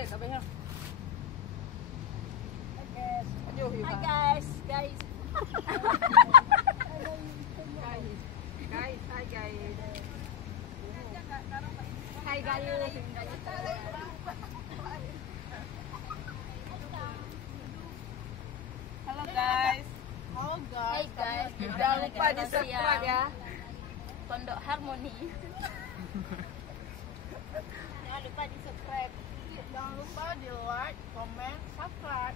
Balik tak payah. Hi guys, guys. Hi guys. Halo guys. Hey guys. Jangan lupa di subscribe ya. Pondok Harmoni. Jangan lupa di subscribe. Jangan lupa di like, comment, subscribe.